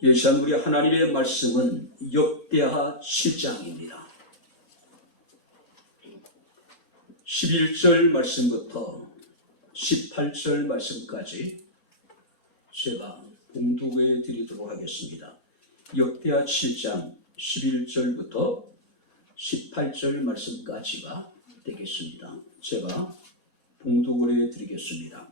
이 시간 우리 하나님의 말씀은 역대하 7장입니다. 11절 말씀부터 18절 말씀까지 제가 봉독해 드리도록 하겠습니다. 역대하 7장 11절부터 18절 말씀까지가 되겠습니다. 제가 봉독을 해 드리겠습니다.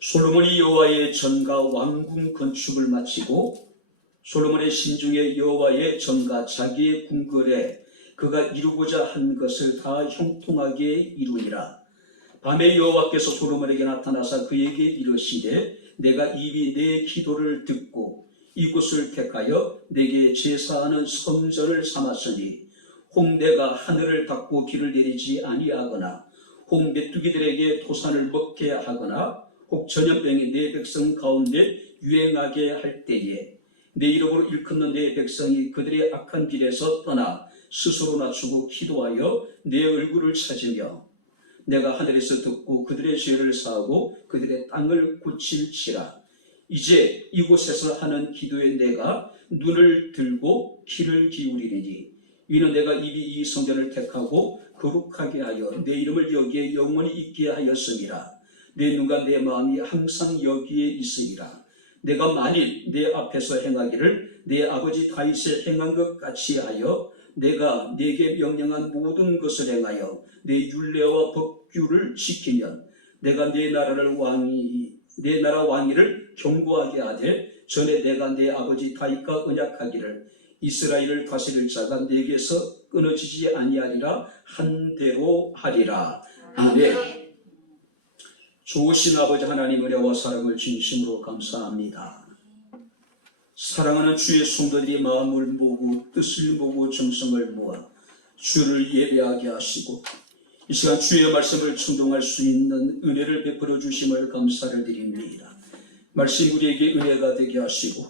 솔로몬이 여호와의 전과 왕궁 건축을 마치고 솔로몬의 신중에 여호와의 전과 자기의 궁궐에 그가 이루고자 한 것을 다 형통하게 이루니라. 밤에 여호와께서 솔로몬에게 나타나사 그에게 이르시되 내가 이미 내 기도를 듣고 이곳을 택하여 내게 제사하는 성전을 삼았으니 혹 내가 하늘을 닫고 비를 내리지 아니하거나 혹 메뚜기들에게 토산을 먹게 하거나 혹 전염병이 내 백성 가운데 유행하게 할 때에 내 이름으로 일컫는 내 백성이 그들의 악한 길에서 떠나 스스로 낮추고 기도하여 내 얼굴을 찾으며 내가 하늘에서 듣고 그들의 죄를 사하고 그들의 땅을 고칠지라. 이제 이곳에서 하는 기도에 내가 눈을 들고 귀를 기울이리니 이는 내가 이미 이 성전을 택하고 거룩하게 하여 내 이름을 여기에 영원히 있게 하였음이라. 내 눈과 내 마음이 항상 여기에 있으리라. 내가 만일 내 앞에서 행하기를 내 아버지 다윗이 행한 것 같이 하여 내가 네게 명령한 모든 것을 행하여 내 율례와 법규를 지키면 내가 내 나라 왕위를 견고하게 하되 전에 내가 내 아버지 다윗과 언약하기를 이스라엘을 다스릴 자가 내게서 끊어지지 아니하리라 한 대로 하리라. 아멘. 좋으신 아버지 하나님 은혜와 사랑을 진심으로 감사합니다. 사랑하는 주의 성도들이 마음을 모으고 뜻을 모으고 정성을 모아 주를 예배하게 하시고 이 시간 주의 말씀을 충동할 수 있는 은혜를 베풀어 주심을 감사를 드립니다. 말씀 우리에게 은혜가 되게 하시고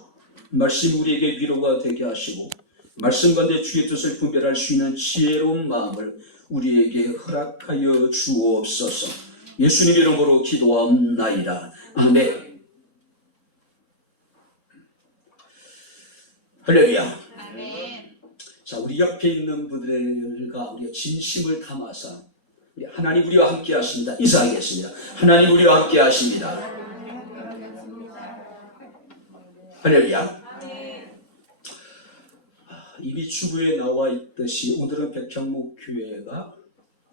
말씀 우리에게 위로가 되게 하시고 말씀 가운데 주의 뜻을 분별할 수 있는 지혜로운 마음을 우리에게 허락하여 주옵소서. 예수님 이름으로 기도하옵나이다. 아멘. 할렐루야. 아멘. 자, 우리 옆에 있는 분들과 우리가 진심을 담아서 하나님 우리와 함께 하십니다. 인사하겠습니다. 하나님 우리와 함께 하십니다. 할렐루야. 이미 주부에 나와 있듯이 오늘은 백향목 교회가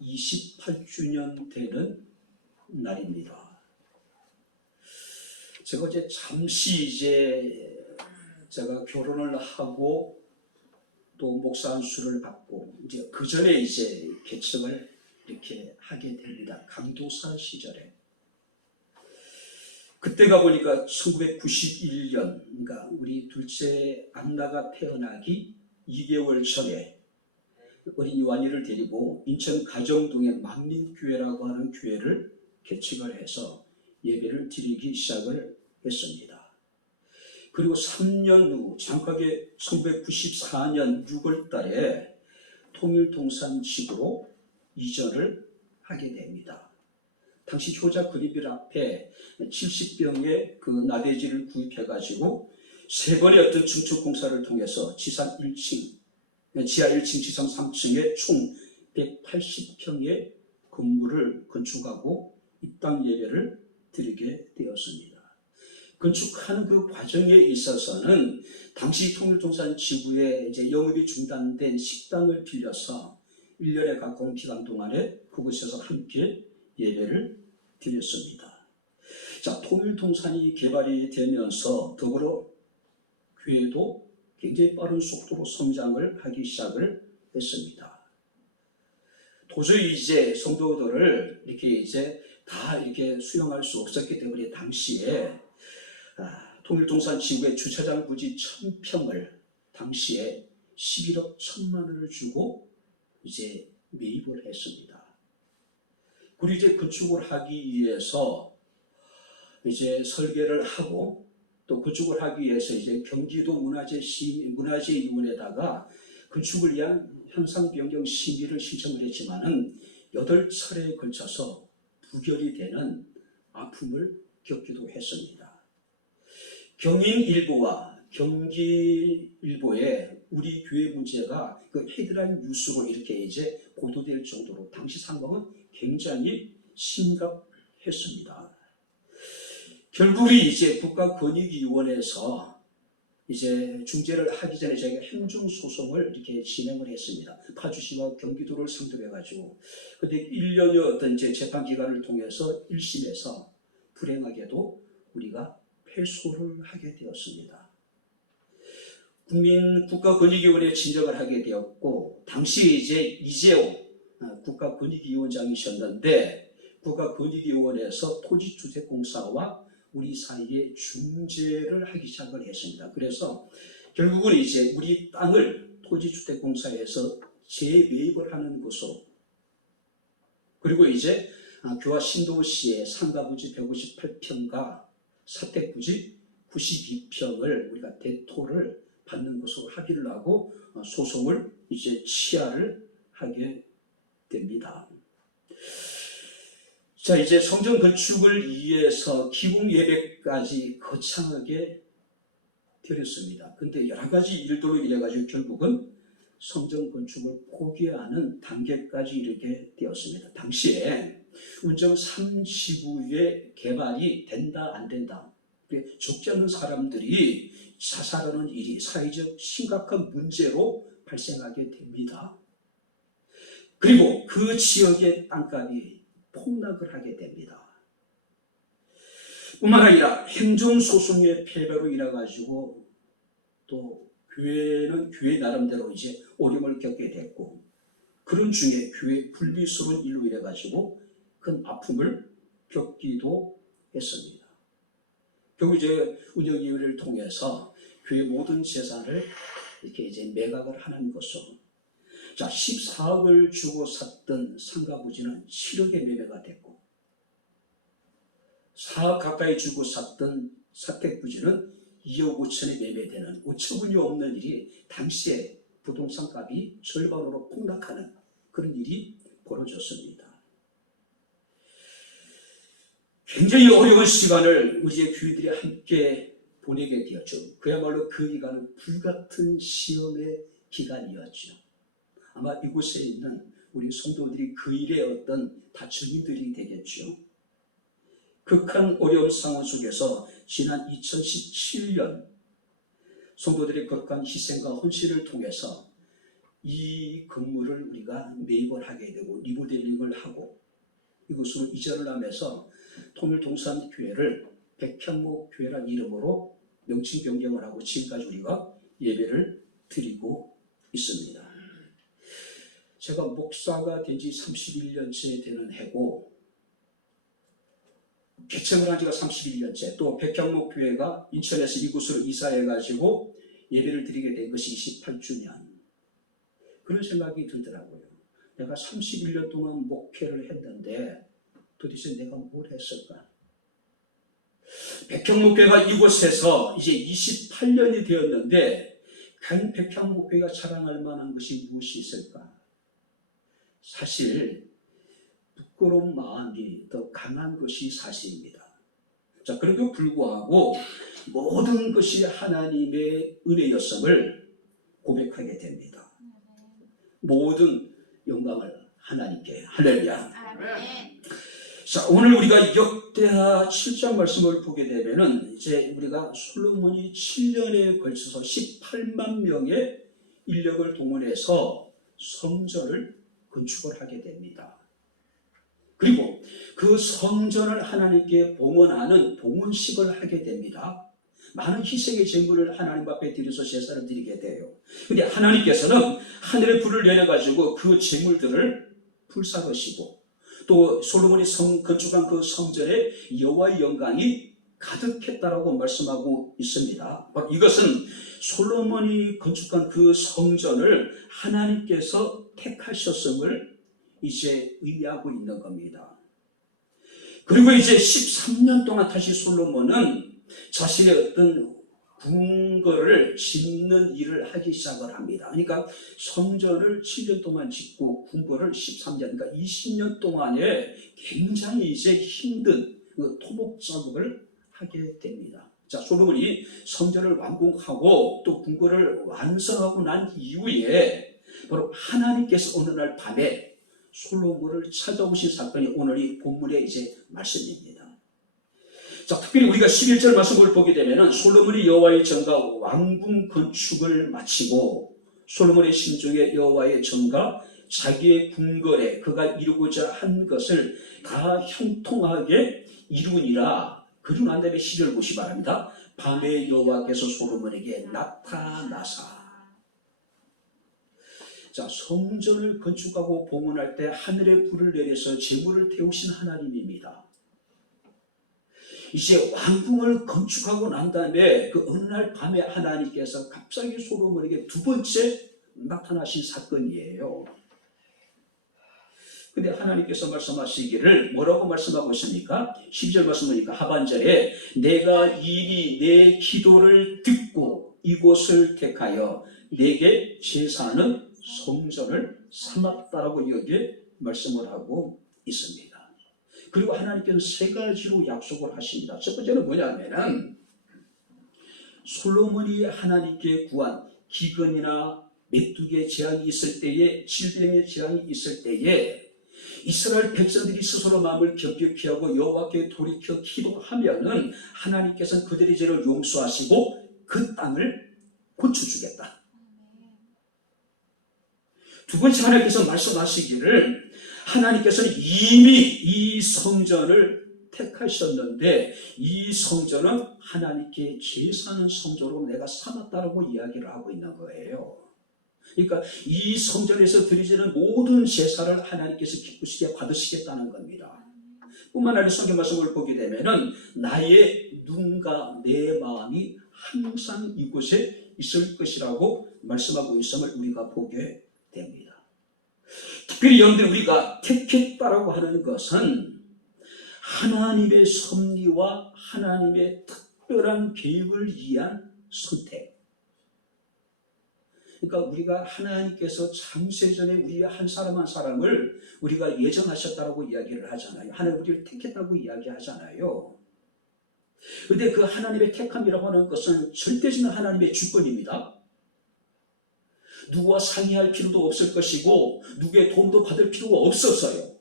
28주년 되는 날입니다. 제가 잠시 제가 결혼을 하고 또 목사 안수를 받고 그 전에 개척을 이렇게 하게 됩니다. 강도사 시절에. 그때가 보니까 1991년, 그러니까 우리 둘째 안나가 태어나기 2개월 전에 어린 요한이를 데리고 인천 가정동의 만민교회라고 하는 교회를 개척을 해서 예배를 드리기 시작을 했습니다. 그리고 3년 후 정확하게 1994년 6월 달에 통일동산지구로 이전을 하게 됩니다. 당시 효자 그리빌 앞에 70병의 그 나대지를 구입해가지고 세 번의 어떤 증축 공사를 통해서 지하 1층, 지상 3층에 총 180평의 건물을 건축하고 입당 예배를 드리게 되었습니다. 건축하는 그 과정에 있어서는 당시 통일동산 지구에 영업이 중단된 식당을 빌려서 1년에 가까운 기간 동안에 그곳에서 함께 예배를 드렸습니다. 자, 통일동산이 개발이 되면서 더불어 교회도 굉장히 빠른 속도로 성장을 하기 시작을 했습니다. 도저히 성도들을 다 수용할 수 없었기 때문에 당시에 통일동산 지구의 주차장 부지 1000평을 당시에 11억 1000만 원을 주고 매입을 했습니다. 그리고 건축을 하기 위해서 설계를 하고 또 건축을 하기 위해서 경기도 문화재위원회에다가 건축을 위한 현상 변경 심의를 신청을 했지만은 8차례에 걸쳐서 부결이 되는 아픔을 겪기도 했습니다. 경인 일부와 경기일보에 우리 교회 문제가 그 헤드라인 뉴스로 이렇게 이제 보도될 정도로 당시 상황은 굉장히 심각했습니다. 결국이 이제 국가권익위원회에서 이제 중재를 하기 전에 저희가 행정소송을 이렇게 진행을 했습니다. 파주시와 경기도를 상대로 해가지고. 근데 1년여 어떤 이제 재판기간을 통해서 1심에서 불행하게도 우리가 패소를 하게 되었습니다. 국가권익위원회에 진정을 하게 되었고, 당시 이제 이재호 국가권익위원장이셨는데, 국가권익위원회에서 토지주택공사와 우리 사이에 중재를 하기 시작을 했습니다. 그래서 결국은 이제 우리 땅을 토지주택공사에서 재매입을 하는 것으로, 그리고 이제 교화 신도시의 상가부지 158평과 사택부지 92평을 우리가 대토를 받는 것으로 합의를 하고 소송을 이제 취하를 하게 됩니다. 자, 이제 성전 건축을 위해서 기공 예배까지 거창하게 드렸습니다. 근데 여러 가지 일들로 인해가지고 결국은 성전 건축을 포기하는 단계까지 이르게 되었습니다. 당시에 운정 3지구의 개발이 된다 안 된다, 적지 않은 사람들이 자살하는 일이 사회적 심각한 문제로 발생하게 됩니다. 그리고 그 지역의 땅값이 폭락을 하게 됩니다. 뿐만 아니라 행정소송의 패배로 인해가지고 또 교회는 교회 나름대로 이제 어려움을 겪게 됐고, 그런 중에 교회 분리수로 일로 인해가지고 큰 아픔을 겪기도 했습니다. 결국 이제 운영위원회를 통해서 교회 모든 재산을 이렇게 이제 매각을 하는 것으로, 자, 14억을 주고 샀던 상가부지는 7억에 매매가 됐고, 4억 가까이 주고 샀던 사택부지는 2억 5천에 매매되는 어처구니 없는 일이, 당시에 부동산 값이 절반으로 폭락하는 그런 일이 벌어졌습니다. 굉장히 어려운 시간을 우리의 교인들이 함께 보내게 되었죠. 그야말로 그 기간은 불같은 시험의 기간이었죠. 아마 이곳에 있는 우리 성도들이 그 일의 어떤 다 증인들이 되겠죠. 극한 어려운 상황 속에서 지난 2017년 성도들의 극한 희생과 헌신을 통해서 이 건물을 우리가 매입을 하게 되고 리모델링을 하고 이곳으로 이전을 하면서 통일동산교회를 백향목교회라는 이름으로 명칭 변경을 하고 지금까지 우리가 예배를 드리고 있습니다. 제가 목사가 된 지 31년째 되는 해고, 개척을 한 지가 31년째, 또 백향목교회가 인천에서 이곳으로 이사해가지고 예배를 드리게 된 것이 28주년. 그런 생각이 들더라고요. 내가 31년 동안 목회를 했는데 도대체 내가 뭘 했을까? 백향목교회가 이곳에서 이제 28년이 되었는데 과연 백향목교회가 자랑할 만한 것이 무엇이 있을까? 사실 부끄러운 마음이 더 강한 것이 사실입니다. 자, 그럼에도 불구하고 모든 것이 하나님의 은혜였음을 고백하게 됩니다. 모든 영광을 하나님께. 할렐루야. 자, 오늘 우리가 역대하 7장 말씀을 보게 되면은 이제 우리가 솔로몬이 7년에 걸쳐서 18만 명의 인력을 동원해서 성전을 건축을 하게 됩니다. 그리고 그 성전을 하나님께 봉헌하는 봉헌식을 하게 됩니다. 많은 희생의 제물을 하나님 앞에 드려서 제사를 드리게 돼요. 근데 하나님께서는 하늘의 불을 내려가지고 그 제물들을 불사르시고, 또 솔로몬이 건축한 그 성전에 여호와의 영광이 가득했다라고 말씀하고 있습니다. 이것은 솔로몬이 건축한 그 성전을 하나님께서 택하셨음을 이제 의미하고 있는 겁니다. 그리고 이제 13년 동안 다시 솔로몬은 자신의 어떤 궁궐을 짓는 일을 하기 시작을 합니다. 그러니까 성전을 7년 동안 짓고 궁궐을 13년, 그러니까 20년 동안에 굉장히 이제 힘든 그 토목 작업을 하게 됩니다. 자, 솔로몬이 성전을 완공하고 또 궁궐을 완성하고 난 이후에 바로 하나님께서 어느 날 밤에 솔로몬을 찾아오신 사건이 오늘 이 본문의 이제 말씀입니다. 자, 특별히 우리가 11절 말씀을 보게 되면은 솔로몬이 여호와의 전과 왕궁 건축을 마치고 솔로몬의 심중에 여호와의 전과 자기의 궁궐에 그가 이루고자 한 것을 다 형통하게 이루니라. 그리고 난 다음에 12절 보시 바랍니다. 밤에 여호와께서 솔로몬에게 나타나사. 자, 성전을 건축하고 봉헌할 때 하늘에 불을 내려서 제물을 태우신 하나님입니다. 이제 왕궁을 건축하고 난 다음에 그 어느 날 밤에 하나님께서 갑자기 솔로몬에게 두 번째 나타나신 사건이에요. 근데 하나님께서 말씀하시기를 뭐라고 말씀하고 있습니까? 12절 말씀 보니까 하반절에 내가 이리 내 기도를 듣고 이곳을 택하여 내게 제사하는 성전을 삼았다라고 여기에 말씀을 하고 있습니다. 그리고 하나님께서 세 가지로 약속을 하십니다. 첫 번째는 뭐냐면은 솔로몬이 하나님께 구한 기근이나 메뚜기의 재앙이 있을 때에 질병의 재앙이 있을 때에 이스라엘 백성들이 스스로 마음을 경격히 하고 여호와께 돌이켜 기도하면은 하나님께서는 그들의 죄를 용서하시고 그 땅을 고쳐주겠다. 두 번째 하나님께서 말씀하시기를 하나님께서는 이미 이 성전을 택하셨는데 이 성전은 하나님께 제사하는 성전으로 내가 삼았다라고 이야기를 하고 있는 거예요. 그러니까 이 성전에서 드리지는 모든 제사를 하나님께서 기쁘시게 받으시겠다는 겁니다. 뿐만 아니라 성경 말씀을 보게 되면은 나의 눈과 내 마음이 항상 이곳에 있을 것이라고 말씀하고 있음을 우리가 보게 됩니다. 특별히 여러분들 우리가 택했다라고 하는 것은 하나님의 섭리와 하나님의 특별한 계획을 위한 선택. 그러니까 우리가 하나님께서 창세전에 우리 한 사람 한 사람을 우리가 예정하셨다고 이야기를 하잖아요. 하나님 우리를 택했다고 이야기하잖아요. 그런데 그 하나님의 택함이라고 하는 것은 절대적인 하나님의 주권입니다. 누구와 상의할 필요도 없을 것이고 누구의 도움도 받을 필요가 없었어요.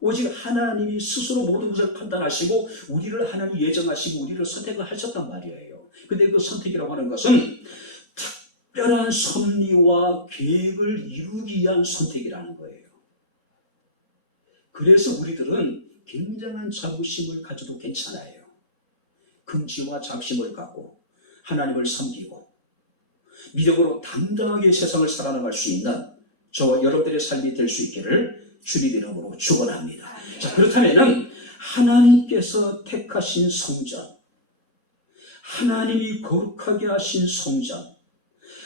오직 하나님이 스스로 모든 것을 판단하시고 우리를 하나님이 예정하시고 우리를 선택을 하셨단 말이에요. 그런데 그 선택이라고 하는 것은 특별한 섭리와 계획을 이루기 위한 선택이라는 거예요. 그래서 우리들은 굉장한 자부심을 가져도 괜찮아요. 긍지와 자부심을 갖고 하나님을 섬기고 미력으로 당당하게 세상을 살아나갈 수 있는 저와 여러분들의 삶이 될 수 있기를 주님 이름으로 축원합니다. 자, 그렇다면은 하나님께서 택하신 성전, 하나님이 거룩하게 하신 성전,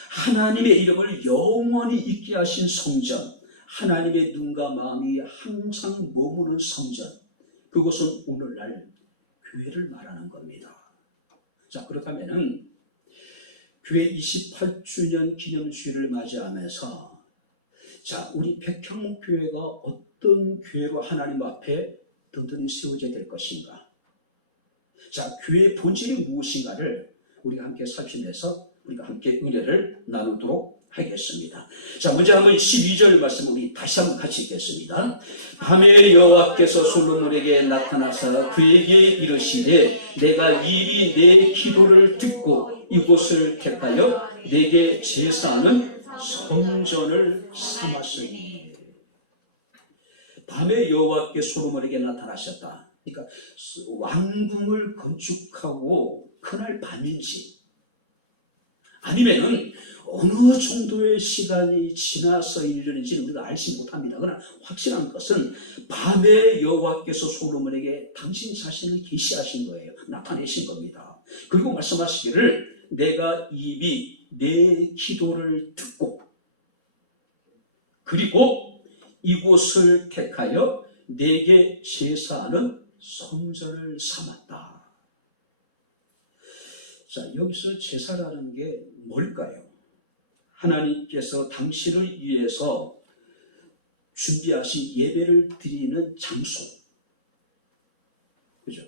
하나님의 이름을 영원히 있게 하신 성전, 하나님의 눈과 마음이 항상 머무는 성전, 그것은 오늘날 교회를 말하는 겁니다. 자, 그렇다면은 교회 28주년 기념주일을 맞이하면서 자, 우리 백향목교회가 어떤 교회로 하나님 앞에 든든히 세워져야 될 것인가? 자, 교회의 본질이 무엇인가를 우리가 함께 살피면서 우리가 함께 은혜를 나누도록 하겠습니다. 자, 먼저 한번 12절 말씀 우리 다시 한번 같이 읽겠습니다. 밤에 여호와께서 솔로몬에게 나타나사 그에게 이르시되 내가 이리 내 기도를 듣고 이곳을 택하여 내게 제사하는 성전을 삼았으니. 밤에 여호와께 솔로몬에게 나타나셨다. 그러니까 왕궁을 건축하고 그날 밤인지 아니면은 어느 정도의 시간이 지나서 일어는지 우리가 알지 못합니다. 그러나 확실한 것은 밤에 여호와께서 솔로몬에게 당신 자신을 계시하신 거예요. 나타내신 겁니다. 그리고 말씀하시기를 내가 입이 내 기도를 듣고 그리고 이곳을 택하여 내게 제사하는 성전을 삼았다. 자, 여기서 제사라는 게 뭘까요? 하나님께서 당신을 위해서 준비하신 예배를 드리는 장소. 그죠?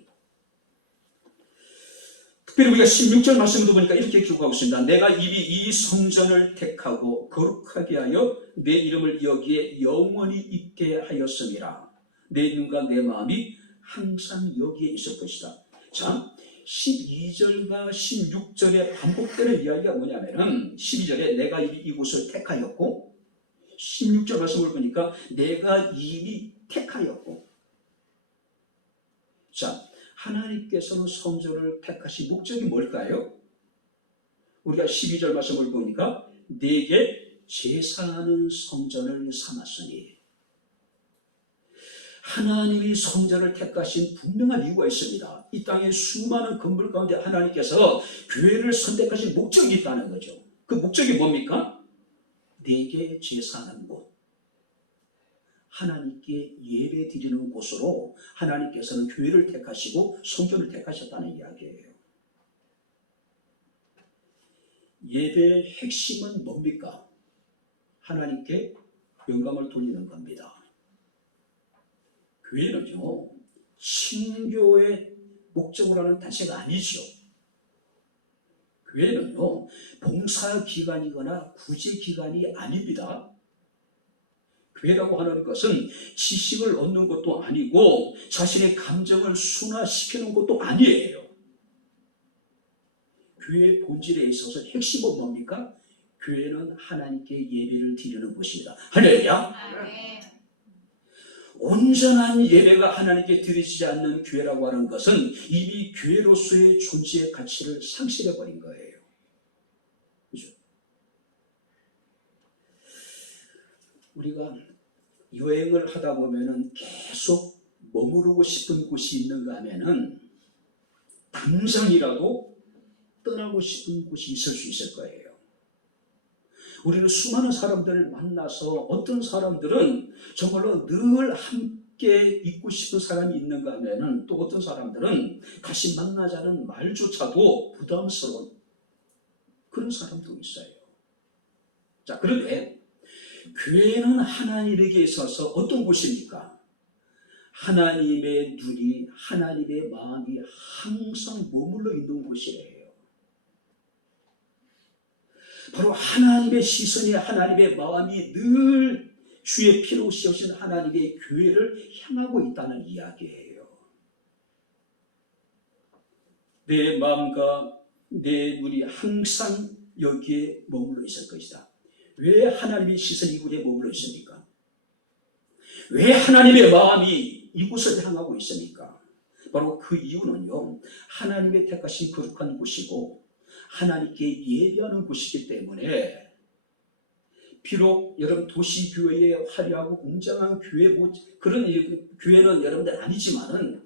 그리고 우리가 16절 말씀도 보니까 이렇게 기록하고 있습니다. 내가 이미 이 성전을 택하고 거룩하게 하여 내 이름을 여기에 영원히 있게 하였음이라. 내 눈과 내 마음이 항상 여기에 있을 것이다. 자, 12절과 16절에 반복되는 이야기가 뭐냐면은 12절에 내가 이미 이곳을 택하였고 16절 말씀을 보니까 내가 이미 택하였고. 자, 하나님께서는 성전을 택하신 목적이 뭘까요? 우리가 12절 말씀을 보니까 내게 제사하는 성전을 삼았으니, 하나님이 성전을 택하신 분명한 이유가 있습니다. 이 땅의 수많은 건물 가운데 하나님께서 교회를 선택하신 목적이 있다는 거죠. 그 목적이 뭡니까? 내게 제사하는 곳, 하나님께 예배 드리는 곳으로 하나님께서는 교회를 택하시고 성전을 택하셨다는 이야기예요. 예배의 핵심은 뭡니까? 하나님께 영광을 돌리는 겁니다. 교회는요, 신교의 목적으로 하는 단체가 아니죠. 교회는요, 봉사기관이거나 구제기관이 아닙니다. 교회라고 하는 것은 지식을 얻는 것도 아니고 자신의 감정을 순화시키는 것도 아니에요. 교회의 본질에 있어서 핵심은 뭡니까? 교회는 하나님께 예배를 드리는 곳입니다. 할렐루야! 온전한 예배가 하나님께 드리지 않는 교회라고 하는 것은 이미 교회로서의 존재의 가치를 상실해버린 거예요. 그죠? 우리가 여행을 하다 보면은 계속 머무르고 싶은 곳이 있는가 하면은 당장이라도 떠나고 싶은 곳이 있을 수 있을 거예요. 우리는 수많은 사람들을 만나서 어떤 사람들은 정말로 늘 함께 있고 싶은 사람이 있는가 하면은 또 어떤 사람들은 다시 만나자는 말조차도 부담스러운 그런 사람도 있어요. 자, 그런데 교회는 하나님에게 있어서 어떤 곳입니까? 하나님의 눈이, 하나님의 마음이 항상 머물러 있는 곳이에요. 바로 하나님의 시선이, 하나님의 마음이 늘 주의 피로 씌우신 하나님의 교회를 향하고 있다는 이야기예요. 내 마음과 내 눈이 항상 여기에 머물러 있을 것이다. 왜 하나님의 시선이 이곳에 머물러 있습니까? 왜 하나님의 마음이 이곳을 향하고 있습니까? 바로 그 이유는요, 하나님의 택하신 거룩한 곳이고 하나님께 예배하는 곳이기 때문에, 비록 여러분 도시교회의 화려하고 웅장한 교회, 그런 교회는 여러분들 아니지만은,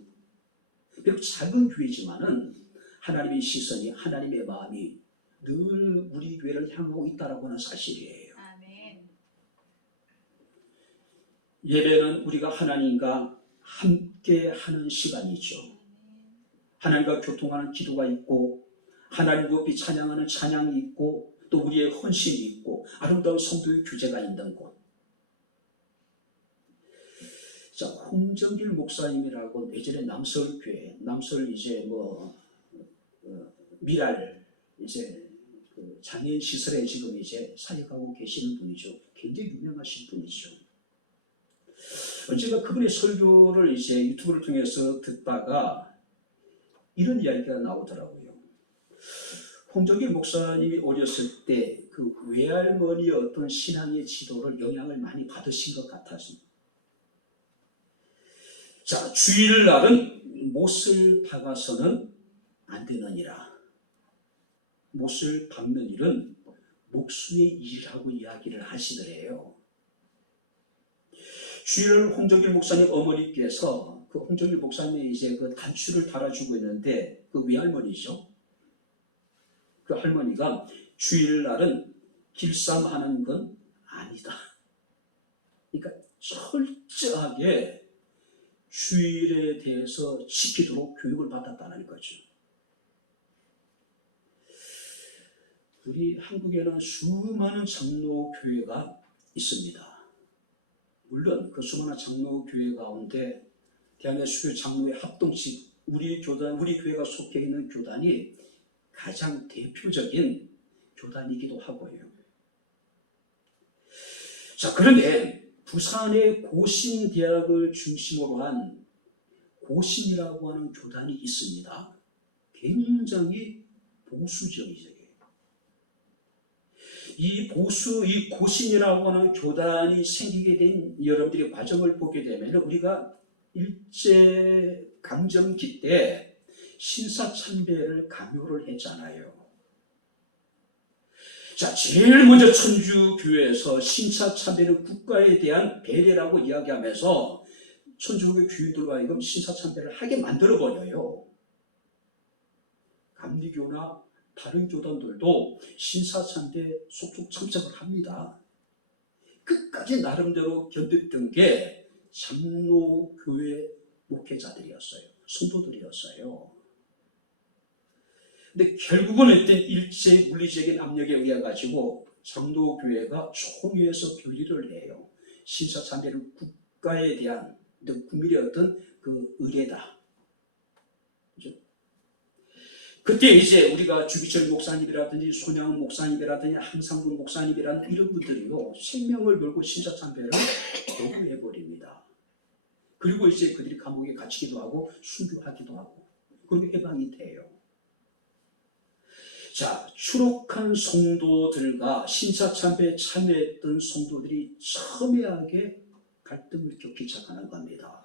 비록 작은 교회지만은 하나님의 시선이, 하나님의 마음이 늘 우리 교회를 향하고 있다라고 하는 사실이에요. 아멘. 예배는 우리가 하나님과 함께 하는 시간이죠. 하나님과 교통하는 기도가 있고, 하나님 높이 찬양하는 찬양이 있고, 또 우리의 헌신이 있고, 아름다운 성도의 교제가 있는 곳. 자, 홍정길 목사님이라고 예전에 남서울교회, 남서울 이제 미랄 이제 장애인 시설에 지금 이제 사역하고 계시는 분이죠. 굉장히 유명하신 분이죠. 제가 그분의 설교를 이제 유튜브를 통해서 듣다가 이런 이야기가 나오더라고요. 홍정길 목사님이 어렸을 때 그 외할머니의 어떤 신앙의 지도를 영향을 많이 받으신 것 같았습니다. 자, 주일날은 못을 박아서는 안 되느니라. 못을 박는 일은 목수의 일이라고 이야기를 하시더래요. 주일날 홍정길 목사님 어머니께서 그 홍정길 목사님의 이제 그 단추를 달아주고 있는데 그 외할머니죠. 그 할머니가 주일날은 길쌈하는 건 아니다. 그러니까 철저하게 주일에 대해서 지키도록 교육을 받았다는 거죠. 우리 한국에는 수많은 장로교회가 있습니다. 물론 그 수많은 장로교회 가운데 대한예수교 장로회 합동식, 우리 교회가 속해 있는 교단이 가장 대표적인 교단이기도 하고요. 자, 그런데 부산의 고신대학을 중심으로 한 고신이라고 하는 교단이 있습니다. 굉장히 보수적이에요. 이 고신이라고 하는 교단이 생기게 된 여러분들의 과정을 보게 되면 우리가 일제강점기 때 신사참배를 강요를 했잖아요. 자, 제일 먼저 천주교회에서 신사참배는 국가에 대한 배례라고 이야기하면서 천주교 교인들과 하여금 신사참배를 하게 만들어버려요. 감리교나 다른 교단들도 신사참배에 속속 참석을 합니다. 끝까지 나름대로 견뎠던 게 장로교회 목회자들이었어요. 성도들이었어요. 근데 결국은 어떤 일제 물리적인 압력에 의해 가지고 장로교회가 총회에서 결의를 해요. 신사참배는 국가에 대한 국민의 어떤 그 의례다. 그렇죠? 그때 이제 우리가 주기철 목사님이라든지 손양훈 목사님이라든지 한상문 목사님이라는 이런 분들이요 생명을 걸고 신사참배를 거부해버립니다. 그리고 이제 그들이 감옥에 갇히기도 하고 순교하기도 하고 그리고 해방이 돼요. 자, 추록한 성도들과 신사참배에 참여했던 성도들이 첨예하게 갈등을 겪기 시작하는 겁니다.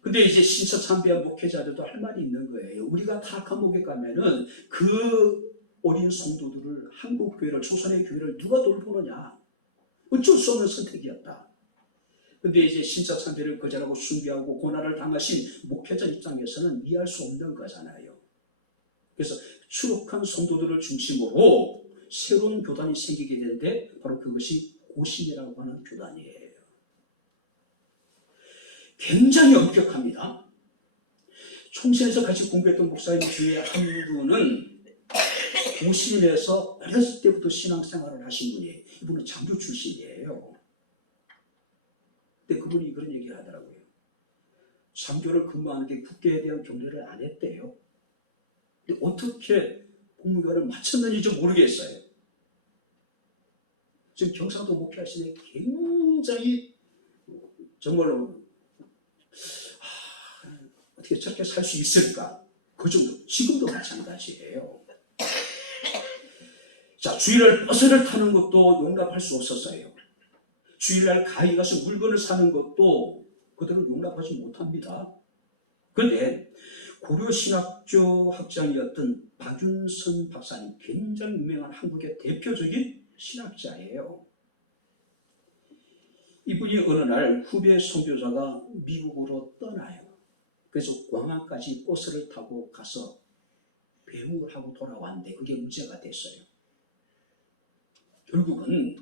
근데 이제 신사참배한 목회자들도 할 말이 있는 거예요. 우리가 다 감옥에 가면은 그 어린 성도들을 한국교회를 조선의 교회를 누가 돌보느냐. 어쩔 수 없는 선택이었다. 근데 이제 신사참배를 거절하고 순교하고 고난을 당하신 목회자 입장에서는 이해할 수 없는 거잖아요. 그래서 추록한 성도들을 중심으로 새로운 교단이 생기게 되는데 바로 그것이 고신이라고 하는 교단이에요. 굉장히 엄격합니다. 총신에서 같이 공부했던 목사님 중에 한 분은 고신에서 어렸을 때부터 신앙생활을 하신 분이에요. 이분은 장교 출신이에요. 근데 그분이 그런 얘기를 하더라고요. 장교를 근무하는데 국계에 대한 경례를 안 했대요. 근데 어떻게 공무원을 마쳤는지 좀 모르겠어요. 지금 경상도 목회하시는 굉장히 정말로 어떻게 저렇게 살 수 있을까? 그 정도. 지금도 마찬가지예요. 자, 주일날 버스를 타는 것도 용납할 수 없었어요. 주일날 가게 가서 물건을 사는 것도 그들은 용납하지 못합니다. 그런데 고려신학교 학장이었던 박윤선 박사님, 굉장히 유명한 한국의 대표적인 신학자예요. 이분이 어느 날 후배 선교사가 미국으로 떠나요. 그래서 광안까지 버스를 타고 가서 배웅을 하고 돌아왔는데 그게 문제가 됐어요. 결국은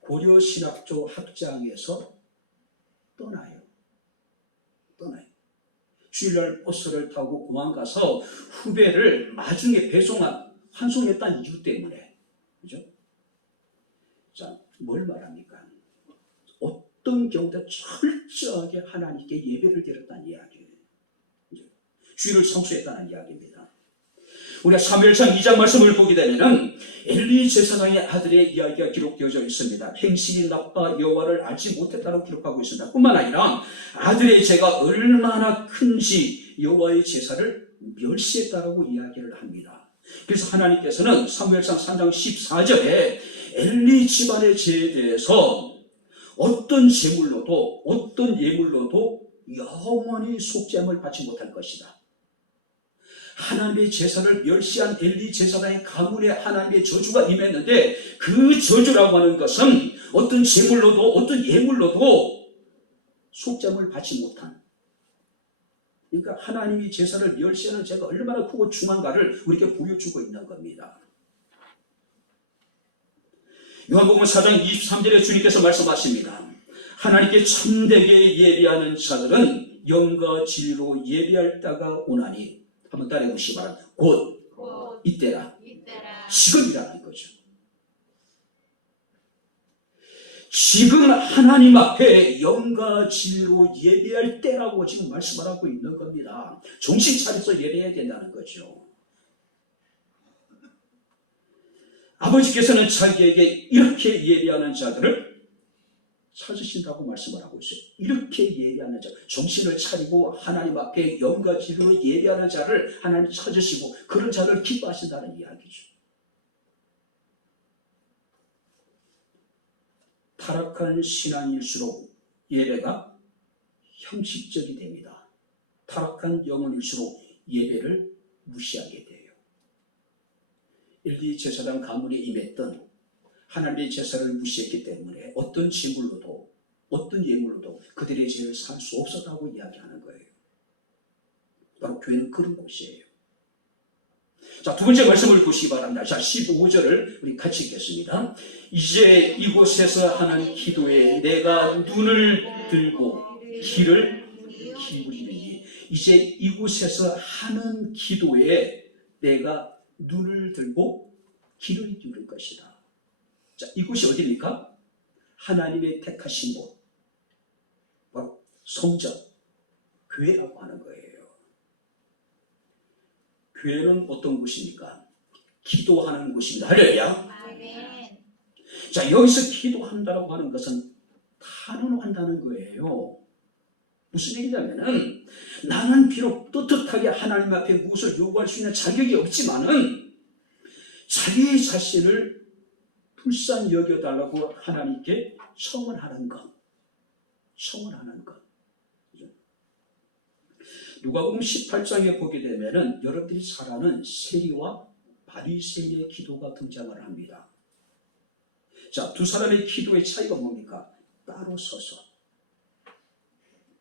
고려신학교 학장에서 떠나요. 주일날 버스를 타고 공항 가서 후배를 마중에 환송했다는 이유 때문에. 그죠? 자, 뭘 말합니까? 어떤 경우도 철저하게 하나님께 예배를 드렸다는 이야기예요. 주일을 성수했다는 이야기입니다. 우리가 사무엘상 2장 말씀을 보게 되면 엘리 제사장의 아들의 이야기가 기록되어져 있습니다. 행실이 나빠 여호와를 알지 못했다고 기록하고 있습니다. 뿐만 아니라 아들의 죄가 얼마나 큰지 여호와의 제사를 멸시했다라고 이야기를 합니다. 그래서 하나님께서는 사무엘상 3장 14절에 엘리 집안의 죄에 대해서 어떤 제물로도 어떤 예물로도 영원히 속죄함을 받지 못할 것이다. 하나님의 제사를 멸시한 엘리 제사장의 가문에 하나님의 저주가 임했는데 그 저주라고 하는 것은 어떤 제물로도 어떤 예물로도 속죄함을 받지 못한, 그러니까 하나님이 제사를 멸시하는 죄가 얼마나 크고 중한가를 우리에게 보여주고 있는 겁니다. 요한복음 4장 23절에 주님께서 말씀하십니다. 하나님께 참되게 예배하는 자들은 영과 진리로 예배할 때가 오나니, 한번 따라해 보시기 바랍니다. 곧 이때라. 지금이라는 거죠. 지금 하나님 앞에 영과 진리로 예배할 때라고 지금 말씀을 하고 있는 겁니다. 정신 차려서 예배해야 된다는 거죠. 아버지께서는 자기에게 이렇게 예배하는 자들을 찾으신다고 말씀을 하고 있어요. 이렇게 예배하는 자, 정신을 차리고 하나님 앞에 영과 진리로 예배하는 자를 하나님 찾으시고 그런 자를 기뻐하신다는 이야기죠. 타락한 신앙일수록 예배가 형식적이 됩니다. 타락한 영혼일수록 예배를 무시하게 돼요. 엘리 제사장 가문에 임했던 하나님의 제사를 무시했기 때문에 어떤 제물로도 어떤 예물로도 그들의 죄를 살 수 없었다고 이야기하는 거예요. 바로 교회는 그런 곳이에요. 자, 두 번째 말씀을 보시기 바랍니다. 자, 15절을 우리 같이 읽겠습니다. 이제 이곳에서 하는 기도에 내가 눈을 들고 귀를 기울이니, 이제 이곳에서 하는 기도에 내가 눈을 들고 귀를 기울일 것이다. 자, 이곳이 어디입니까? 하나님의 택하신 곳, 바로 성전, 교회라고 하는 거예요. 교회는 어떤 곳입니까? 기도하는 곳입니다. 할렐루야. 자, 여기서 기도한다고 하는 것은 탄원한다는 거예요. 무슨 얘기냐면은 나는 비록 떳떳하게 하나님 앞에 무엇을 요구할 수 있는 자격이 없지만은 자기 자신을 불쌍히 여겨달라고 하나님께 청원하는 것. 청원하는 것. 누가복음 18장에 보게 되면은 여러분들이 잘 아는 세리와 바리새인의 기도가 등장을 합니다. 자, 두 사람의 기도의 차이가 뭡니까? 따로 서서.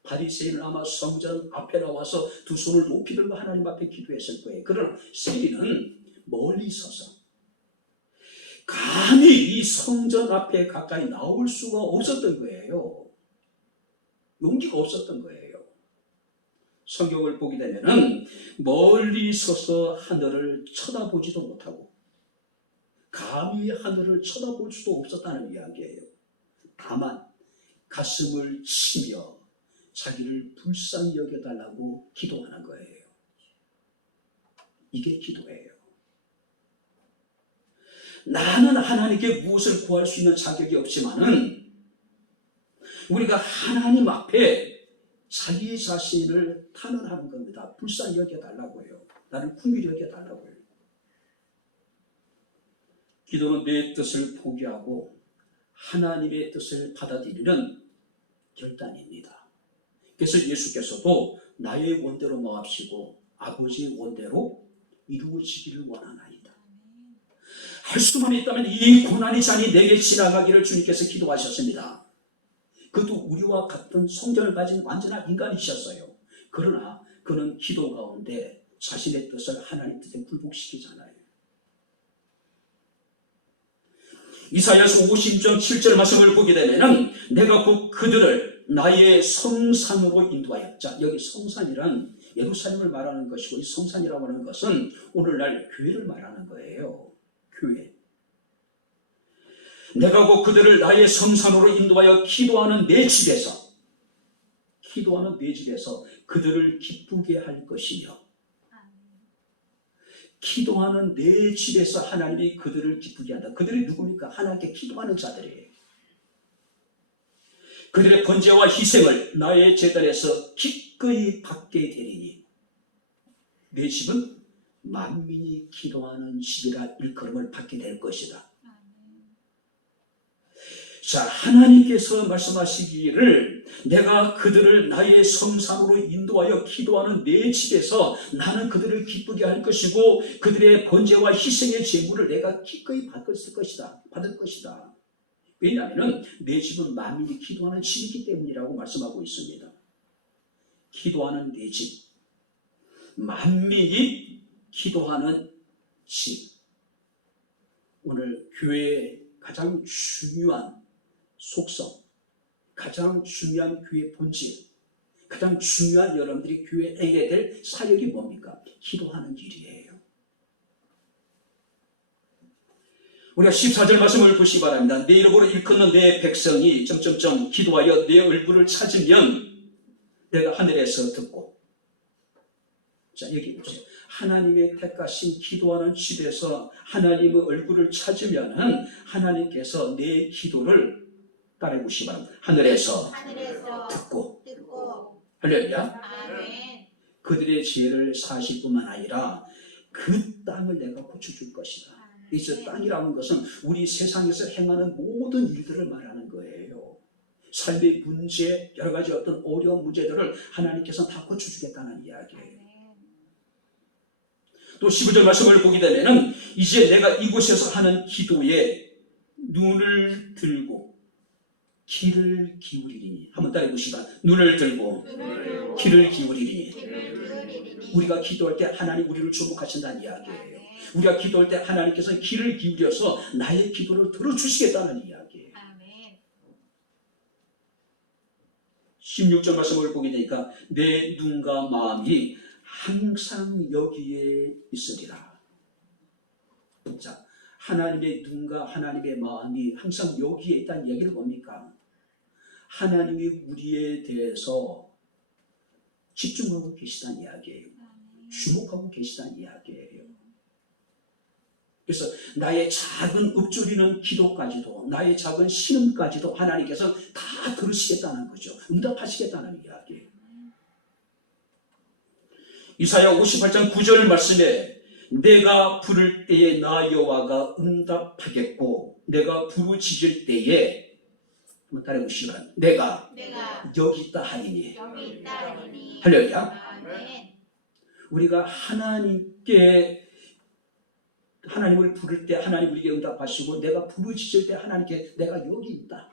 바리새인은 아마 성전 앞에 나와서 두 손을 높이 들고 하나님 앞에 기도했을 거예요. 그러나 세리는 멀리 서서 감히 이 성전 앞에 가까이 나올 수가 없었던 거예요. 용기가 없었던 거예요. 성경을 보게 되면은 멀리 서서 하늘을 쳐다보지도 못하고 감히 하늘을 쳐다볼 수도 없었다는 이야기예요. 다만 가슴을 치며 자기를 불쌍히 여겨달라고 기도하는 거예요. 이게 기도예요. 나는 하나님께 무엇을 구할 수 있는 자격이 없지만은 우리가 하나님 앞에 자기 자신을 탄원하는 겁니다. 불쌍히 여겨달라고요. 나를 긍휼히 여겨달라고요. 기도는 내 뜻을 포기하고 하나님의 뜻을 받아들이는 결단입니다. 그래서 예수께서도 나의 원대로 마옵시고 아버지의 원대로 이루어지기를 원하나이다. 할 수만 있다면 이 고난의 잔이 내게 지나가기를 주님께서 기도하셨습니다. 그도 우리와 같은 성전을 가진 완전한 인간이셨어요. 그러나 그는 기도 가운데 자신의 뜻을 하나님 뜻에 굴복시키잖아요. 이사야서 50장 7절 말씀을 보게 되면 내가 곧 그들을 나의 성산으로 인도하여. 자, 여기 성산이란 예루살렘을 말하는 것이고 이 성산이라고 하는 것은 오늘날 교회를 말하는 거예요. 교회. 내가 곧 그들을 나의 성산으로 인도하여 기도하는 내 집에서 그들을 기쁘게 할 것이며, 기도하는 내 집에서 하나님이 그들을 기쁘게 한다. 그들이 누굽니까? 하나님께 기도하는 자들이에요. 그들의 번제와 희생을 나의 제단에서 기꺼이 받게 되리니 내 집은 만민이 기도하는 집이라 일컬음을 받게 될 것이다. 자, 하나님께서 말씀하시기를 내가 그들을 나의 성산으로 인도하여 기도하는 내 집에서 나는 그들을 기쁘게 할 것이고 그들의 번제와 희생의 제물을 내가 기꺼이 받을 것이다. 왜냐하면 내 집은 만민이 기도하는 집이기 때문이라고 말씀하고 있습니다. 기도하는 내 집, 만민이 기도하는 집. 오늘 교회의 가장 중요한 속성, 가장 중요한 교회 본질, 가장 중요한 여러분들이 교회에 해야 될 사역이 뭡니까? 기도하는 일이에요. 우리가 14절 말씀을 보시기 바랍니다. 내 이름으로 일컫는 내 백성이 점점점 기도하여 내 얼굴을 찾으면 내가 하늘에서 듣고. 자, 여기 보세요. 하나님의 택하신 기도하는 집에서 하나님의 얼굴을 찾으면 하나님께서 내 기도를 따라해보시기 바랍니다. 하늘에서 듣고. 할렐루야. 아멘. 그들의 죄를 사실 뿐만 아니라 그 땅을 내가 고쳐줄 것이다. 이 땅이라는 것은 우리 세상에서 행하는 모든 일들을 말하는 거예요. 삶의 문제, 여러 가지 어떤 어려운 문제들을 하나님께서 다 고쳐주겠다는 이야기예요. 또 15절 말씀을 보게 되면은 이제 내가 이곳에서 하는 기도에 눈을 들고 귀를 기울이리니. 한번 따라해 보시다. 눈을 들고 귀를 기울이리니. 우리가 기도할 때 하나님 우리를 주목하신다는 이야기예요. 우리가 기도할 때 하나님께서 귀를 기울여서 나의 기도를 들어주시겠다는 이야기예요. 16절 말씀을 보게 되니까 내 눈과 마음이 항상 여기에 있으리라. 자, 하나님의 눈과 하나님의 마음이 항상 여기에 있다는 얘기는 뭡니까? 하나님이 우리에 대해서 집중하고 계시다는 이야기예요. 주목하고 계시다는 이야기예요. 그래서 나의 작은 읊조리는 기도까지도, 나의 작은 신음까지도 하나님께서 다 들으시겠다는 거죠. 응답하시겠다는 이야기예요. 이사야 58장 9절 말씀에 내가 부를 때에 나 여호와가 응답하겠고 내가 부르짖을 때에, 한번 따라해보시기 바랍니다. 내가 여기 있다 하리니. 할렐루야. 우리가 하나님을 부를 때 하나님 우리에게 응답하시고 내가 부르짖을 때 하나님께 내가 여기 있다.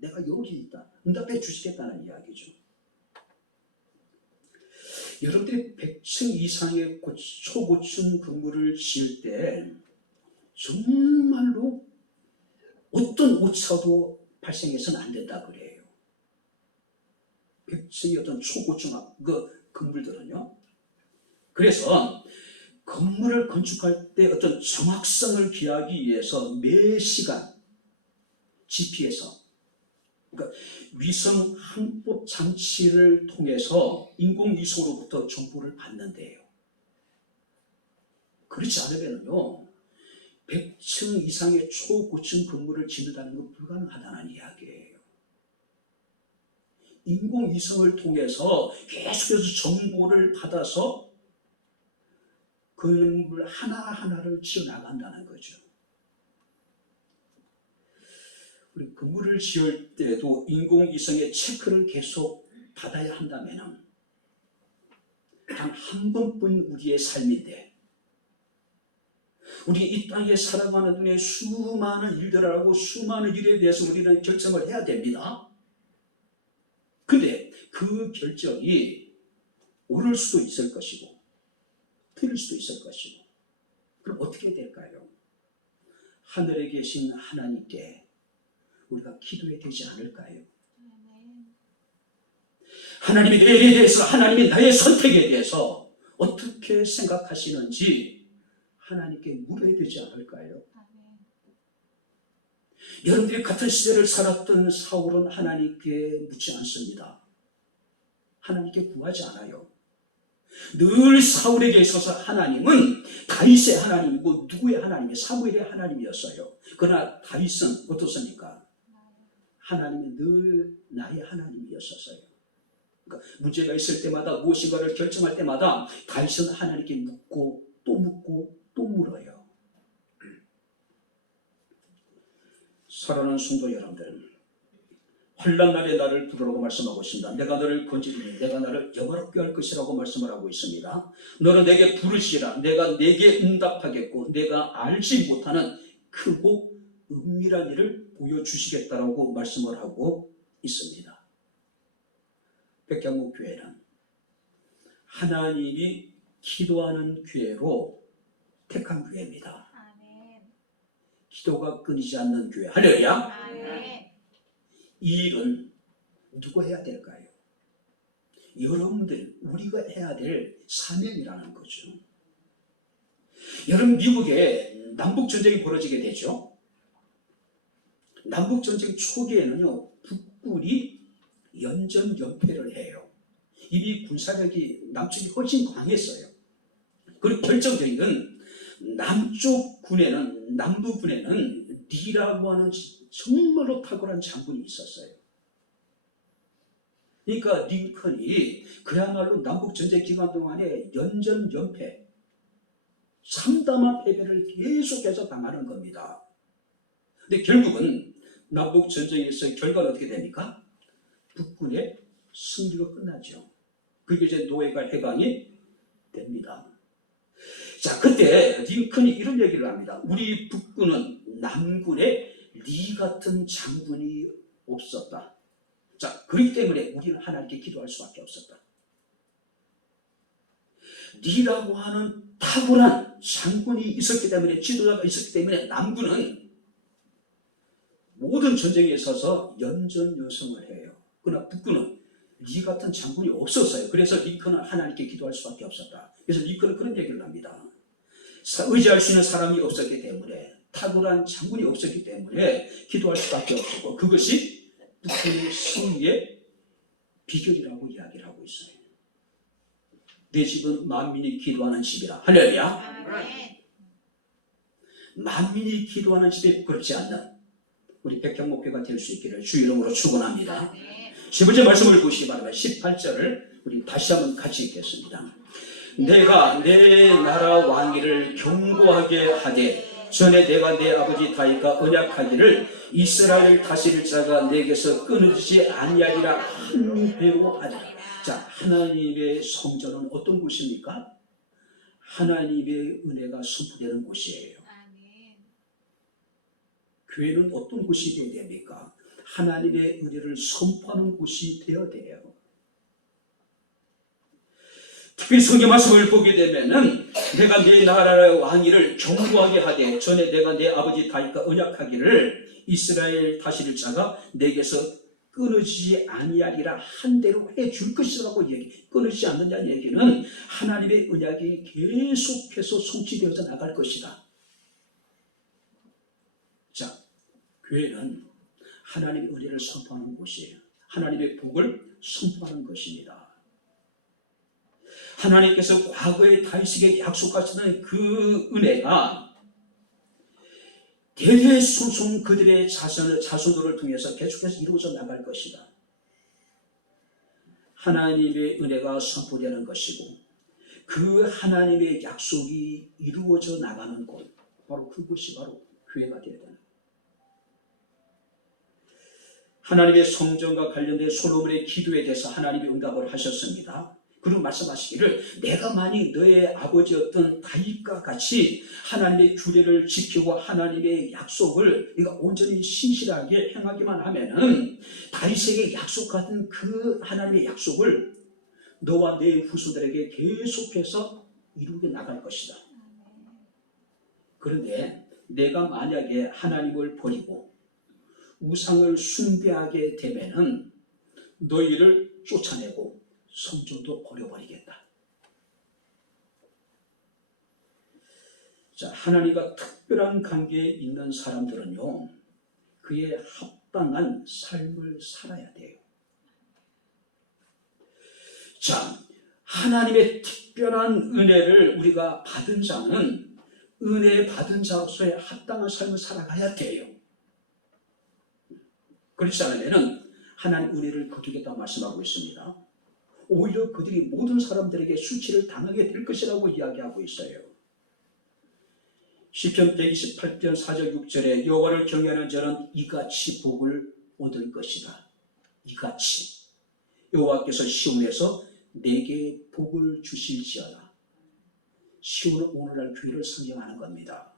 내가 여기 있다. 응답해 주시겠다는 이야기죠. 여러분들이 100층 이상의 초고층 건물을 지을 때 정말로 어떤 오차도 발생해서는 안 된다 그래요. 100층의 어떤 초고층 건물들은요. 그래서 건물을 건축할 때 어떤 정확성을 기하기 위해서 매 시간 GP에서, 그러니까 위성 항법 장치를 통해서 인공위성으로부터 정보를 받는데요. 그렇지 않으면요 100층 이상의 초고층 건물을 짓는다는 건 불가능하다는 이야기예요. 인공위성을 통해서 계속해서 정보를 받아서 건물 하나하나를 지어나간다는 거죠. 우리 건물을 지을 때도 인공위성의 체크를 계속 받아야 한다면 단 한 번뿐 우리의 삶인데, 우리 이 땅에 살아가는 중에 수많은 일들을 하고 수많은 일에 대해서 우리는 결정을 해야 됩니다. 근데 그 결정이 옳을 수도 있을 것이고 틀릴 수도 있을 것이고, 그럼 어떻게 될까요? 하늘에 계신 하나님께 우리가 기도해야 되지 않을까요? 하나님이 내에 대해서, 하나님이 나의 선택에 대해서 어떻게 생각하시는지 하나님께 물어야 되지 않을까요? 여러분들이 같은 시대를 살았던 사울은 하나님께 묻지 않습니다. 하나님께 구하지 않아요. 늘 사울에게 있어서 하나님은 다윗의 하나님이고 누구의 하나님이에요? 사무엘의 하나님이었어요. 그러나 다윗은 어떻습니까? 하나님이 늘 나의 하나님이었어요. 그러니까 문제가 있을 때마다 무엇인가를 결정할 때마다 다윗은 하나님께 묻고 또 묻고 또 물어요. 사랑하는 성도 여러분들, 환난 날에 나를 부르라고 말씀하고 있습니다. 내가 너를 건지리니 내가 나를 영화롭게 할 것이라고 말씀을 하고 있습니다. 너는 내게 부르시라. 내가 내게 응답하겠고 내가 알지 못하는 크고 은밀한 일을 보여주시겠다라고 말씀을 하고 있습니다. 백향목교회는 하나님이 기도하는 교회로 택한 교회입니다. 기도가 끊이지 않는 교회. 할렐루야. 이 일은 누가 해야 될까요? 여러분들, 우리가 해야 될 사명이라는 거죠. 여러분, 미국에 남북전쟁이 벌어지게 되죠. 남북전쟁 초기에는요, 북군이 연전연패를 해요. 이미 군사력이 남쪽이 훨씬 강했어요. 그리고 결정적인 건 남부군에는 리라고 하는 정말로 탁월한 장군이 있었어요. 그러니까 링컨이 그야말로 남북전쟁 기간 동안에 연전연패, 참담한 패배를 계속해서 당하는 겁니다. 근데 결국은 남북전쟁에서 결과는 어떻게 됩니까? 북군의 승리로 끝나죠. 그리고 이제 노예가 해방이 됩니다. 자, 그때 링컨이 이런 얘기를 합니다. 우리 북군은 남군에 리 같은 장군이 없었다. 자, 그렇기 때문에 우리는 하나님께 기도할 수밖에 없었다. 리라고 하는 탁월한 장군이 있었기 때문에, 지도자가 있었기 때문에 남군은 모든 전쟁에 있어서 연전연승을 해요. 그러나 북군은 리 같은 장군이 없었어요. 그래서 링컨은 하나님께 기도할 수밖에 없었다. 그래서 링컨은 그런 얘기를 합니다. 의지할 수 있는 사람이 없었기 때문에, 탁월한 장군이 없었기 때문에 기도할 수밖에 없었고, 그것이 북군의 승리의 비결이라고 이야기를 하고 있어요. 내 집은 만민이 기도하는 집이라. 할렐루야. 만민이 기도하는 집에 그렇지 않는 우리 백향목회가 될 수 있기를 주 이름으로 축원합니다. 10번째 말씀을 보시기 바랍니다. 18절을 우리 다시 한번 같이 읽겠습니다. 내가 내 나라 왕위를 견고하게 하되 전에 내가 내 아버지 다윗과 언약하기를 이스라엘을 다스릴 자가 내게서 끊어지지 아니하리라 한 배로 하리라. 자, 하나님의 성전은 어떤 곳입니까? 하나님의 은혜가 선포되는 곳이에요. 교회는 어떤 곳이 되어야 됩니까? 하나님의 은혜를 선포하는 곳이 되어야 돼요. 특별히 성경 말씀을 보게 되면은 내가 내 나라의 왕위를 견고하게 하되 전에 내가 내 아버지 다윗과 언약하기를 이스라엘 다스릴 자가 내게서 끊어지지 아니하리라 한 대로 해줄 것이라고 얘기. 끊어지지 않는다는 얘기는 하나님의 언약이 계속해서 성취되어서 나갈 것이다. 자, 교회는 하나님의 은혜를 선포하는 곳이에요. 하나님의 복을 선포하는 것입니다. 하나님께서 과거에 다윗에게 약속하시는 그 은혜가 대대손손 그들의 자손들을 통해서 계속해서 이루어져 나갈 것이다. 하나님의 은혜가 선포되는 것이고 그 하나님의 약속이 이루어져 나가는 곳, 바로 그곳이 바로 교회가 되어야 되는. 하나님의 성전과 관련된 솔로몬의 기도에 대해서 하나님이 응답을 하셨습니다. 그리고 말씀하시기를 내가 만일 너의 아버지였던 다윗과 같이 하나님의 규례를 지키고 하나님의 약속을 네가 온전히 신실하게 행하기만 하면은 다윗에게 약속하던 그 하나님의 약속을 너와 내 후손들에게 계속해서 이루게 나갈 것이다. 그런데 내가 만약에 하나님을 버리고 우상을 숭배하게 되면은 너희를 쫓아내고 성전도 버려버리겠다. 자, 하나님과 특별한 관계에 있는 사람들은요, 그에 합당한 삶을 살아야 돼요. 자, 하나님의 특별한 은혜를 우리가 받은 자는 은혜 받은 자로서의 합당한 삶을 살아가야 돼요. 그렇지 않으면 하나님 은혜를 거두겠다고 말씀하고 있습니다. 오히려 그들이 모든 사람들에게 수치를 당하게 될 것이라고 이야기하고 있어요. 시편 128편 4절 6절에 여호와를 경외하는 자는 이같이 복을 얻을 것이다. 이같이 여호와께서 시온에서 내게 복을 주실지어다. 시온은 오늘날 교회를 상징하는 겁니다.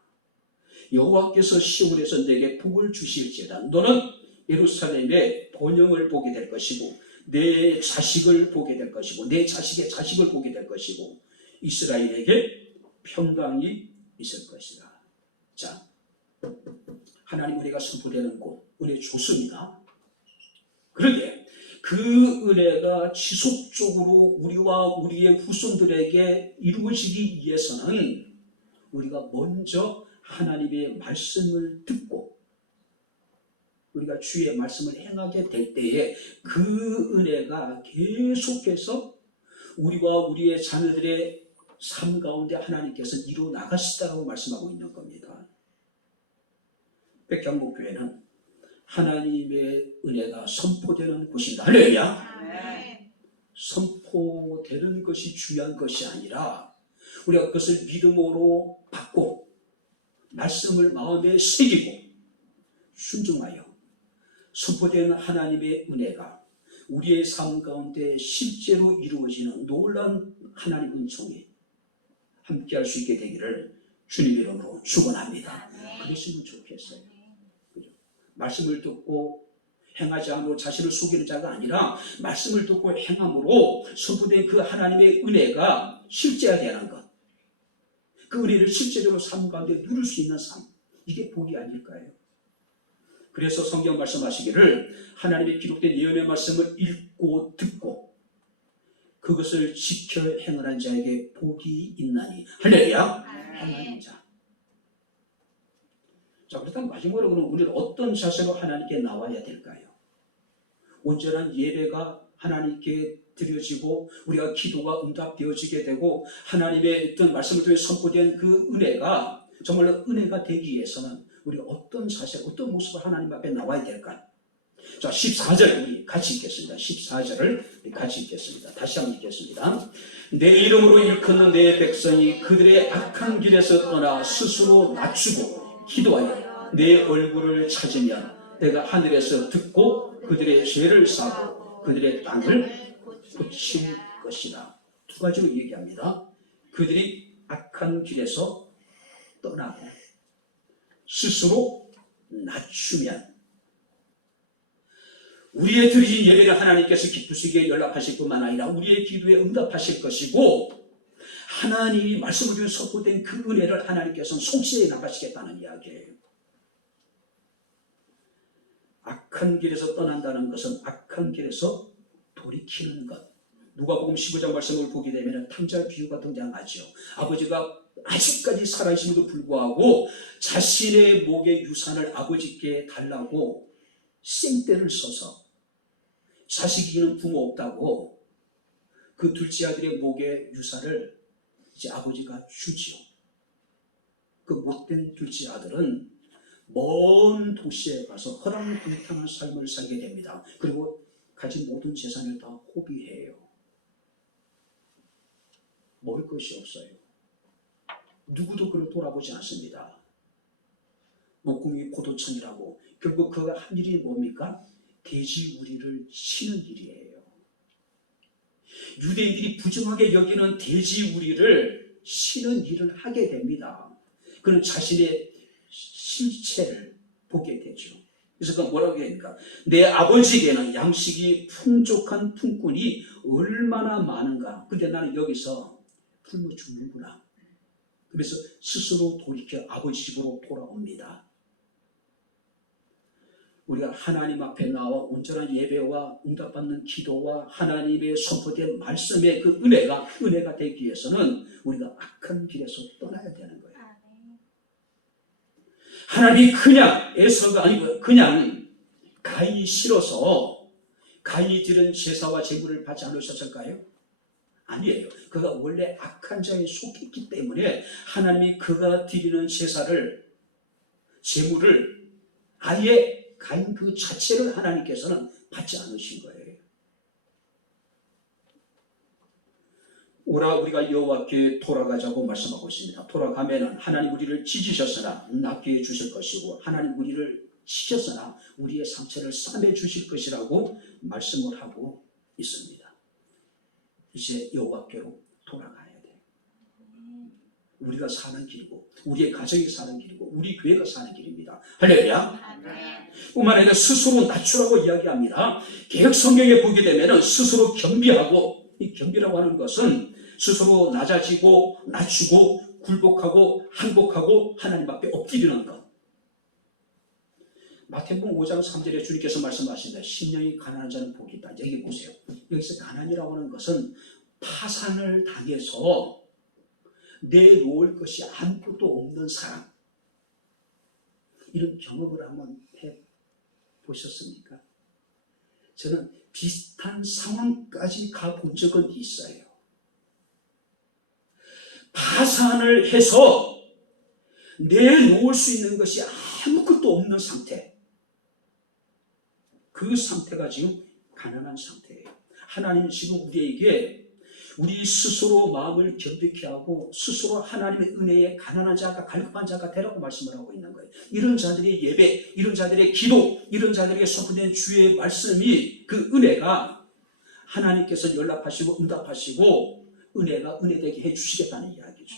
여호와께서 시온에서 내게 복을 주실지어다. 너는 예루살렘의 번영을 보게 될 것이고 내 자식을 보게 될 것이고 내 자식의 자식을 보게 될 것이고 이스라엘에게 평강이 있을 것이다. 자, 하나님 은혜가 선포되는 곳, 은혜 좋습니다. 그런데 그 은혜가 지속적으로 우리와 우리의 후손들에게 이루어지기 위해서는 우리가 먼저 하나님의 말씀을 듣고 우리가 주의 말씀을 행하게 될 때에 그 은혜가 계속해서 우리와 우리의 자녀들의 삶 가운데 하나님께서 이루어 나가시다고 말씀하고 있는 겁니다. 백향목교회는 하나님의 은혜가 선포되는 곳입니다. 할렐루야. 선포되는 것이 중요한 것이 아니라 우리가 그것을 믿음으로 받고 말씀을 마음에 새기고 순종하여 선포되는 하나님의 은혜가 우리의 삶 가운데 실제로 이루어지는 놀라운 하나님 은총이 함께할 수 있게 되기를 주님의 이름으로 축원합니다. 그러시면 좋겠어요. 그죠? 말씀을 듣고 행하지 않으로 자신을 속이는 자가 아니라 말씀을 듣고 행함으로 선포된 그 하나님의 은혜가 실제화되는 것, 그 은혜를 실제적으로 삶 가운데 누릴 수 있는 삶, 이게 복이 아닐까요? 그래서 성경 말씀하시기를 하나님의 기록된 예언의 말씀을 읽고 듣고 그것을 지켜 행하는 자에게 복이 있나니. 할렐루야. 행하는 자. 자, 그렇다면 마지막으로 우리는 어떤 자세로 하나님께 나와야 될까요? 온전한 예배가 하나님께 드려지고 우리가 기도가 응답되어지게 되고 하나님의 어떤 말씀을 통해 선포된 그 은혜가 정말로 은혜가 되기 위해서는 우리가 어떤 자세, 어떤 모습으로 하나님 앞에 나와야 될까? 자, 14절 우리 같이 읽겠습니다. 14절을 같이 읽겠습니다. 다시 한번 읽겠습니다. 내 이름으로 일컫는 내 백성이 그들의 악한 길에서 떠나 스스로 낮추고 기도하여 내 얼굴을 찾으면 내가 하늘에서 듣고 그들의 죄를 사고 그들의 땅을 고칠 것이다. 두 가지로 얘기합니다. 그들이 악한 길에서 떠나고 스스로 낮추면 우리의 드리신 예배를 하나님께서 기쁘시게 연락하실 뿐만 아니라 우리의 기도에 응답하실 것이고 하나님이 말씀을 통해 선포된 그 은혜를 하나님께서는 송시해 나가시겠다는 이야기예요. 악한 길에서 떠난다는 것은 악한 길에서 돌이키는 것. 누가복음 15장 말씀을 보게 되면 탕자 비유가 등장하죠. 아버지가 아직까지 살아계심에도 불구하고 자신의 목의 유산을 아버지께 달라고 생떼를 써서 자식이기는 부모 없다고 그 둘째 아들의 목의 유산을 이제 아버지가 주지요. 그 못된 둘째 아들은 먼 도시에 가서 허랑방탕한 삶을 살게 됩니다. 그리고 가진 모든 재산을 다 호비해요. 먹을 것이 없어요. 누구도 그를 돌아보지 않습니다. 목공이 포도청이라고. 결국 그가 한 일이 뭡니까? 돼지우리를 치는 일이에요. 유대인들이 부정하게 여기는 돼지우리를 치는 일을 하게 됩니다. 그는 자신의 실체를 보게 되죠. 그래서 그가 뭐라고 합니까? 내 아버지에게는 양식이 풍족한 품꾼이 얼마나 많은가. 근데 나는 여기서 굶어 죽는구나. 그래서 스스로 돌이켜 아버지 집으로 돌아옵니다. 우리가 하나님 앞에 나와 온전한 예배와 응답받는 기도와 하나님의 선포된 말씀의 그 은혜가 되기 위해서는 우리가 악한 길에서 떠나야 되는 거예요. 하나님이 그냥 에서가 아니고 그냥 가인이 싫어서 가인이 드린 제사와 제물을 받지 않으셨을까요? 아니에요. 그가 원래 악한 자에 속했기 때문에 하나님이 그가 드리는 제사를 제물을 아예 가인 그 자체를 하나님께서는 받지 않으신 거예요. 오라 우리가 여호와께 돌아가자고 말씀하고 있습니다. 돌아가면은 하나님 우리를 찢으셨으나 낫게 해주실 것이고 하나님 우리를 치셨으나 우리의 상처를 싸매 주실 것이라고 말씀을 하고 있습니다. 이제 여호와께로 돌아가야 돼요. 우리가 사는 길이고 우리의 가정이 사는 길이고 우리 교회가 사는 길입니다. 할렐루야. 뿐만 아니라 스스로 낮추라고 이야기합니다. 개역 성경에 보게 되면 스스로 겸비하고, 이 겸비라고 하는 것은 스스로 낮아지고 낮추고 굴복하고 항복하고 하나님 앞에 엎드리는 것. 마태복음 5장 3절에 주님께서 말씀하신다. 심령이 가난한 자는 복이 있다. 여기 보세요. 여기서 가난이라고 하는 것은 파산을 당해서 내놓을 것이 아무것도 없는 사람, 이런 경험을 한번 해보셨습니까? 저는 비슷한 상황까지 가본 적은 있어요. 파산을 해서 내놓을 수 있는 것이 아무것도 없는 상태. 그 상태가 지금 가난한 상태예요. 하나님은 지금 우리에게 우리 스스로 마음을 견디게 하고 스스로 하나님의 은혜에 가난한 자가 갈급한 자가 되라고 말씀을 하고 있는 거예요. 이런 자들의 예배, 이런 자들의 기도, 이런 자들에게 선포된 주의 말씀이 그 은혜가 하나님께서 연락하시고 응답하시고 은혜가 은혜되게 해주시겠다는 이야기죠.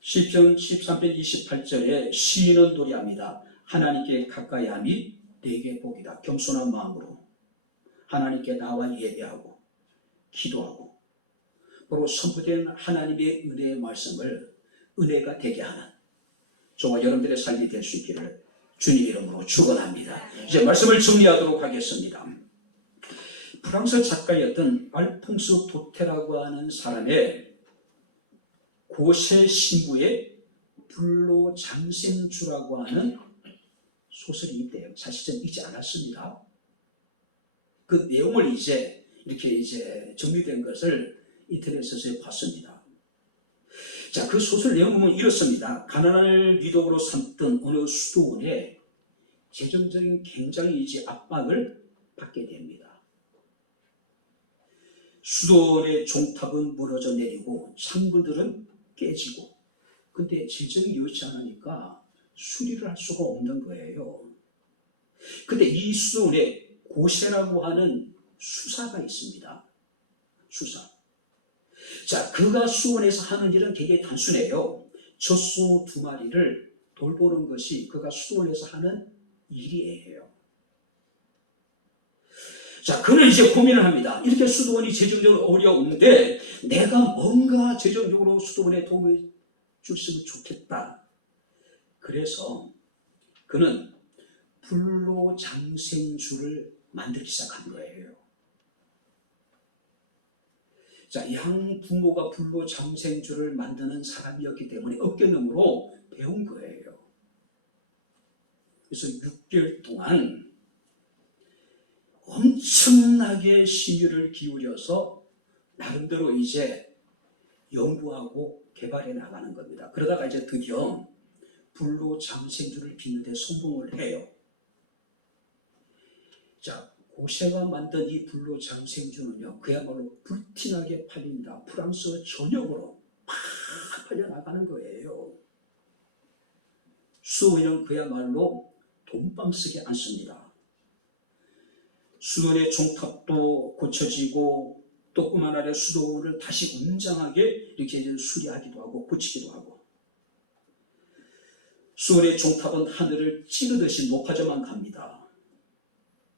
시편 13편 28절에 시인은 노래합니다. 하나님께 가까이 함이 내게 복이다. 겸손한 마음으로 하나님께 나와 예배하고 기도하고 바로 선포된 하나님의 은혜의 말씀을 은혜가 되게 하는 저와 여러분들의 삶이 될 수 있기를 주님 이름으로 축원합니다. 이제 말씀을 정리하도록 하겠습니다. 프랑스 작가였던 알퐁스 도테라고 하는 사람의 고세 신부의 불로장생주라고 하는 소설이 있대요. 사실 저는 읽지 않았습니다. 그 내용을 이렇게 정리된 것을 인터넷에서 봤습니다. 자, 그 소설 내용 보면 이렇습니다. 가난을 미덕으로 삼던 어느 수도원에 재정적인 굉장히 압박을 받게 됩니다. 수도원의 종탑은 무너져 내리고 창문들은 깨지고, 근데 재정이 여의치 않으니까 수리를 할 수가 없는 거예요. 근데 이 수도원에 고세라고 하는 수사가 있습니다. 수사. 자, 그가 수원에서 하는 일은 굉장히 단순해요. 젖소 2마리를 돌보는 것이 그가 수원에서 하는 일이에요. 자, 그는 이제 고민을 합니다. 이렇게 수도원이 재정적으로 어려운데 내가 뭔가 재정적으로 수도원에 도움을 줬으면 좋겠다. 그래서 그는 불로장생주를 만들기 시작한 거예요. 자, 양 부모가 불로장생주를 만드는 사람이었기 때문에 어깨너머로 배운 거예요. 그래서 6개월 동안 엄청나게 심혈을 기울여서 나름대로 연구하고 개발해 나가는 겁니다. 그러다가 드디어 불로장생주를 빚는데 성공을 해요. 자, 고세가 만든 이 불로장생주는요, 그야말로 불티나게 팔립니다. 프랑스 전역으로 팍 팔려나가는 거예요. 수도원은 그야말로 돈방 쓰게 않습니다. 수도원의 종탑도 고쳐지고 또 뿐만 아니라 수도원을 다시 웅장하게 이렇게 수리하기도 하고 고치기도 하고, 수도원의 종탑은 하늘을 찌르듯이 높아져만 갑니다.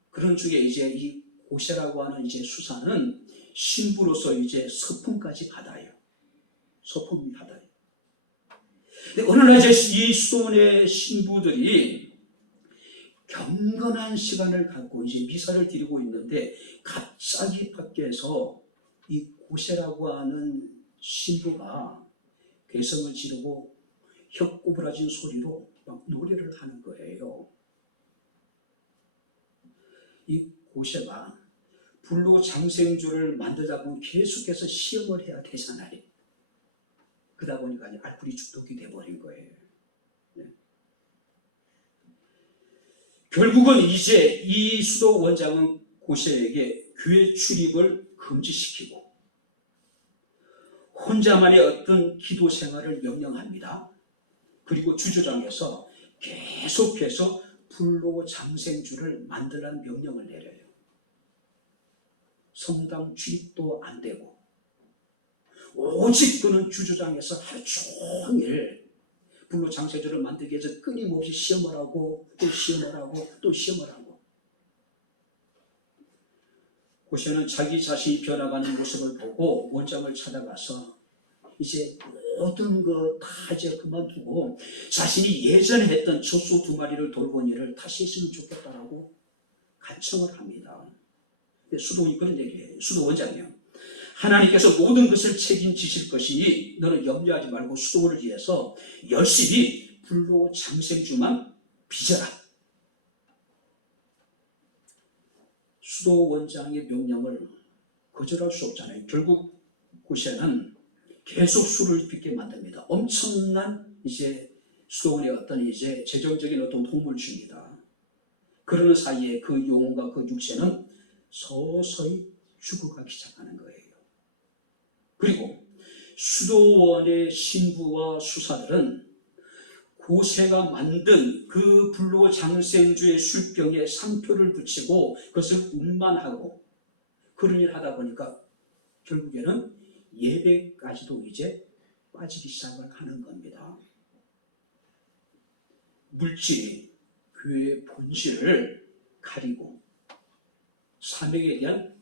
그런 중에 이 고세라고 하는 수사는 신부로서 서품까지 받아요. 서품이 받아요. 근데 어느 날 이 수도원의 신부들이 경건한 시간을 갖고 미사를 드리고 있는데 갑자기 밖에서 이 고세라고 하는 신부가 괴성을 지르고 혀꼬부라진 소리로 막 노래를 하는 거예요. 이 고세가 불로장생주를 만들다 보면 계속해서 시험을 해야 되잖아요. 그러다 보니까 알뿌리 죽독이 돼버린 거예요. 네. 결국은 이 수도 원장은 고세에게 교회 출입을 금지시키고 혼자만의 어떤 기도 생활을 명령합니다. 그리고 주조장에서 계속해서 불로장생주를 만들라는 명령을 내려요. 성당 출입도 안 되고 오직 그는 주조장에서 하루 종일 불로장생주를 만들기 위해서 끊임없이 시험을 하고 또 시험을 하고 또 시험을 하고, 고세는 자기 자신이 변화가는 모습을 보고 원장을 찾아가서 모든 거 다 그만두고 자신이 예전에 했던 젖소 2마리를 돌본 일을 다시 했으면 좋겠다라고 간청을 합니다. 수도원이 그런 얘기를 해요. 수도 원장이요. 하나님께서 모든 것을 책임지실 것이니 너는 염려하지 말고 수도를 위해서 열심히 불로장생주만 빚어라. 수도 원장의 명령을 거절할 수 없잖아요. 결국 고시에는 계속 수를 빚게 만듭니다. 엄청난 수도원의 어떤 재정적인 어떤 도움을 줍니다. 그러는 사이에 그 영혼과 그 육체는 서서히 죽어가기 시작하는 거예요. 그리고 수도원의 신부와 수사들은 고세가 만든 그 불로장생주의 술병에 상표를 붙이고 그것을 운반하고 그런 일을 하다 보니까 결국에는 예배까지도 빠지기 시작을 하는 겁니다. 물질이 교회의 본질을 가리고 사명에 대한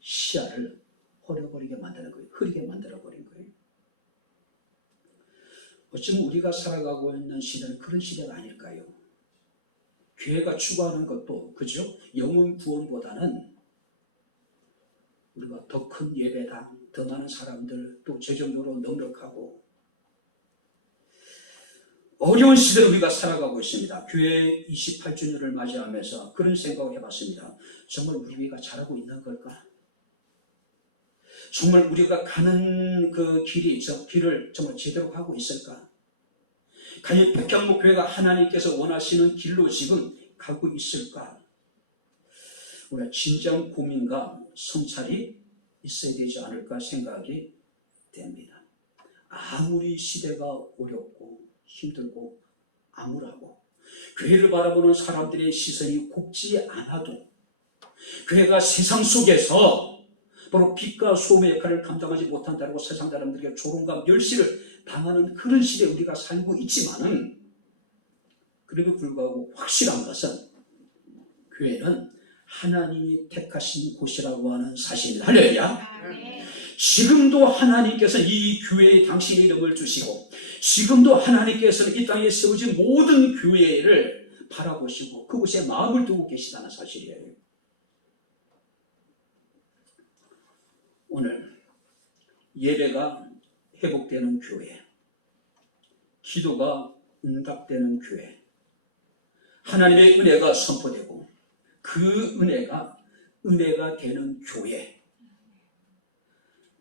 시야를 흐리게 만드는 거예요. 흐리게 만들어버린 거예요. 어쩌면 우리가 살아가고 있는 시대는 그런 시대가 아닐까요? 교회가 추구하는 것도 그죠? 영혼 구원보다는 우리가 더 큰 예배당, 더 많은 사람들, 또 재정적으로 넉넉하고 어려운 시대를 우리가 살아가고 있습니다. 교회 28주년을 맞이하면서 그런 생각을 해봤습니다. 정말 우리가 잘하고 있는 걸까? 정말 우리가 가는 그 길을 정말 제대로 가고 있을까? 과연 백향목교회가 하나님께서 원하시는 길로 지금 가고 있을까? 우리가 진정 고민과 성찰이 있어야 되지 않을까 생각이 됩니다. 아무리 시대가 어렵고 힘들고 암울하고 교회를 바라보는 사람들의 시선이 곱지 않아도 교회가 세상 속에서 바로 빛과 소음의 역할을 감당하지 못한다고 세상 사람들에게 조롱과 멸시를 당하는 그런 시대에 우리가 살고 있지만은 그래도 불구하고 확실한 것은 교회는 하나님이 택하신 곳이라고 하는 사실입니다. 할렐루야. 지금도 하나님께서는 이 교회에 당신의 이름을 주시고 지금도 하나님께서는 이 땅에 세워진 모든 교회를 바라보시고 그곳에 마음을 두고 계시다는 사실이에요. 오늘 예배가 회복되는 교회, 기도가 응답되는 교회, 하나님의 은혜가 선포되고 그 은혜가 되는 교회,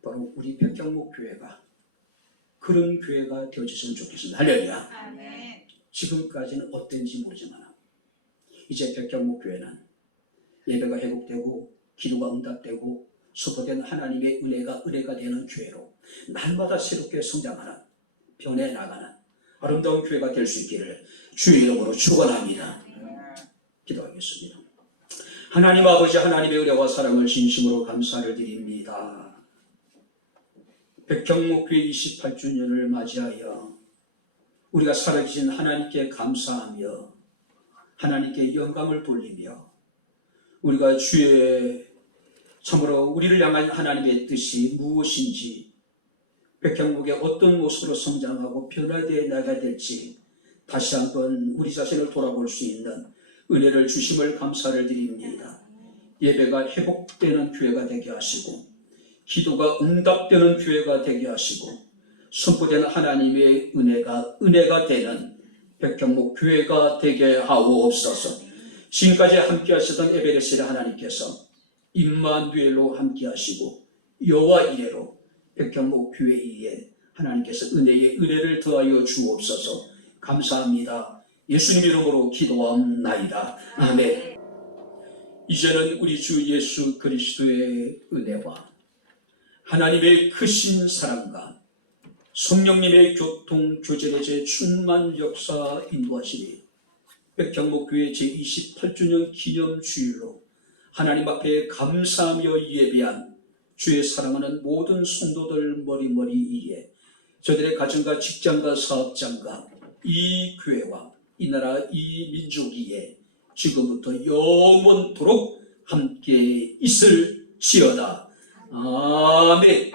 바로 우리 백향목 교회가 그런 교회가 되어졌으면 좋겠습니다. 할렐루야. 지금까지는 어땠는지 모르지만 이제 백향목 교회는 예배가 회복되고 기도가 응답되고 선포된 하나님의 은혜가 되는 교회로 날마다 새롭게 성장하는 변해나가는 아름다운 교회가 될 수 있기를 주의 이름으로 축원합니다. 기도하겠습니다. 하나님 아버지, 하나님의 은혜와 사랑을 진심으로 감사를 드립니다. 백향목교회 28주년을 맞이하여 우리가 살아계신 하나님께 감사하며 하나님께 영광을 돌리며 우리가 주의 참으로 우리를 향한 하나님의 뜻이 무엇인지 백향목의 어떤 모습으로 성장하고 변화되어 나가야 될지 다시 한번 우리 자신을 돌아볼 수 있는 은혜를 주심을 감사를 드립니다. 예배가 회복되는 교회가 되게 하시고 기도가 응답되는 교회가 되게 하시고 선포되는 하나님의 은혜가 되는 백향목 교회가 되게 하옵소서. 지금까지 함께 하시던 에베레스의 하나님께서 임마누엘로 함께 하시고 여호와 이레로 백향목 교회에 하나님께서 은혜를 더하여 주옵소서. 감사합니다. 예수님 이름으로 기도하옵나이다. 아멘. 이제는 우리 주 예수 그리스도의 은혜와 하나님의 크신 사랑과 성령님의 교통 교제의 충만 역사 인도하시니 백향목교회 제28주년 기념주일로 하나님 앞에 감사하며 예배한 주의 사랑하는 모든 성도들 머리머리 위에 저들의 가정과 직장과 사업장과 이 교회와 이 나라 이 민족 위에 지금부터 영원토록 함께 있을지어다. 아멘.